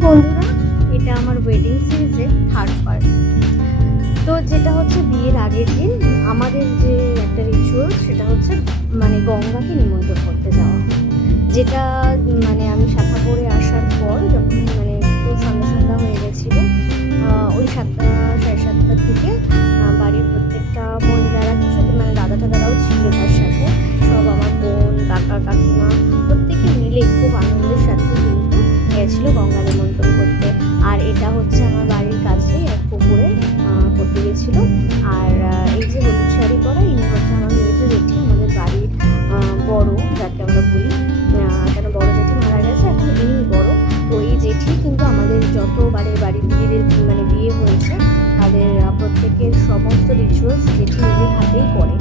বন্ধুরা, এটা আমার ওয়েডিং সিরিজের থার্ড পার্ট তো যেটা হচ্ছে বিয়ের আগের দিন, আমাদের যে একটা রিচুয়াল সেটা হচ্ছে মানে গঙ্গাকে নিমন্ত্রণ করতে যাওয়া। যেটা মানে আমি শাখা পড়ে আসার পর যখন মানে একটু সন্ধ্যা সন্ধ্যা হয়ে গেছিল ওই সাতটা, সাড়ে সাতটার দিকে বাড়ির প্রত্যেকটা মহিলারা কিছু মানে দাদা টাদারাও ছিল তার সাথে। সব আমার বোন, কাকা, কাকিমা, প্রত্যেকে মিলে খুব আনন্দের সাথে কিন্তু গেছিল গঙ্গা বড়, যাকে আমরা বলি কেন বড় জেঠি মারা গেছে, এখন ইনি বড়। তো এই জেঠি কিন্তু আমাদের যত বাড়ির বিয়েদের মানে বিয়ে হয়েছে, তাদের প্রত্যেকের সমস্ত রিচুয়ালস জেঠি নিজের হাতেই করে।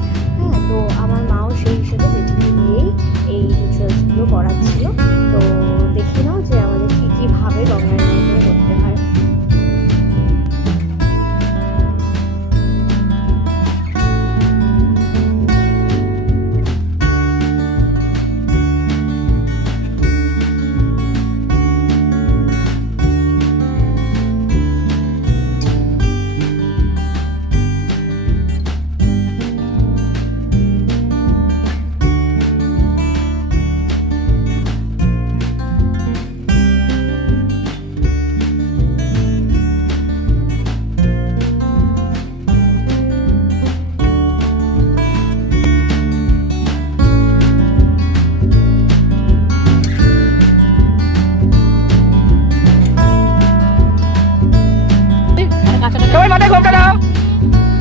সবাই মাথায় ঘোমটা দাও।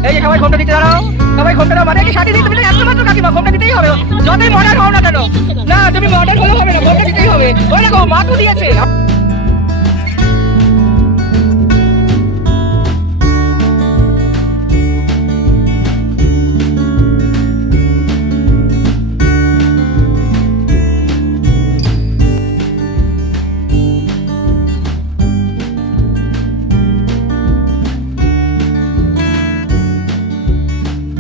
এই যে সবাই ঘোমটা দিতে দাঁড়াও। সবাই ঘোমটা দাও মাথায় কি সাথে দিতে তুমি একটু মাত্র কাকিমা, ঘোমটা দিতেই হবে। যতই মডার্ন হও না কেন, না, তুমি মডার্ন হলেও হবে না, ঘোমটা দিতেই হবে। ওই দেখো মা তো দিয়েছে।